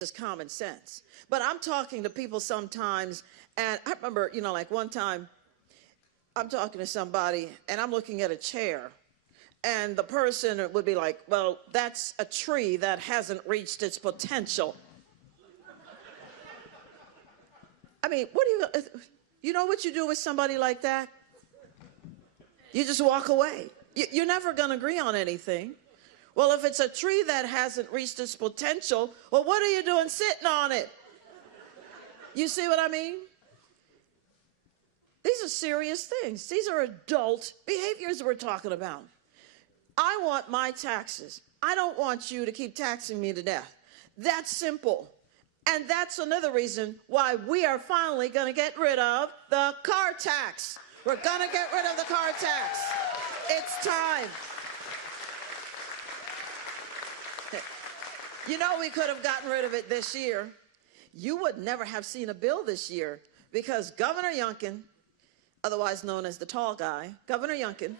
is common sense. But I'm talking to people sometimes, and I remember, like one time I'm talking to somebody and I'm looking at a chair, and the person would be like, well, that's a tree that hasn't reached its potential. I mean, you know what you do with somebody like that? You just walk away. You're never going to agree on anything. Well, if it's a tree that hasn't reached its potential, well, what are you doing sitting on it? You see what I mean? These are serious things. These are adult behaviors we're talking about. I want my taxes. I don't want you to keep taxing me to death. That's simple. And that's another reason why we are finally going to get rid of the car tax. We're going to get rid of the car tax. It's time. You know, we could have gotten rid of it this year. You would never have seen a bill this year because Governor Youngkin, otherwise known as the tall guy, Governor Youngkin,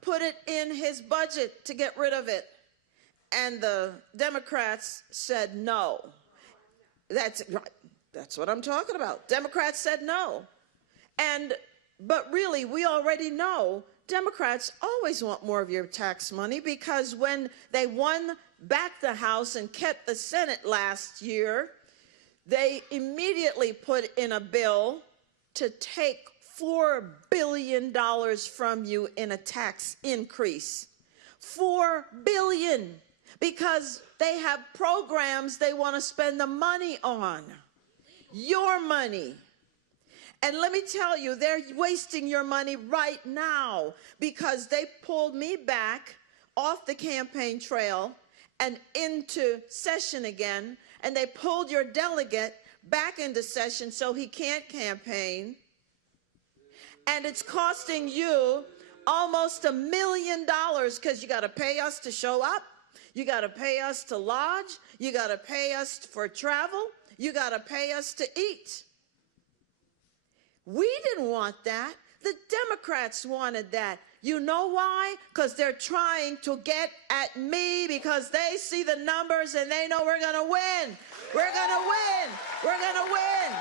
put it in his budget to get rid of it. And the Democrats said no. That's right. That's what I'm talking about. Democrats said no. But really, we already know Democrats always want more of your tax money because when they won back the House and kept the Senate last year, they immediately put in a bill to take $4 billion from you in a tax increase. $4 billion, because they have programs they want to spend the money on. Your money. And let me tell you, they're wasting your money right now because they pulled me back off the campaign trail and into session again, and they pulled your delegate back into session so he can't campaign. And it's costing you almost $1 million because you got to pay us to show up. You got to pay us to lodge. You got to pay us for travel. You got to pay us to eat. We didn't want that. The Democrats wanted that. You know why? Because they're trying to get at me because they see the numbers and they know we're going to win. We're going to win. We're going to win.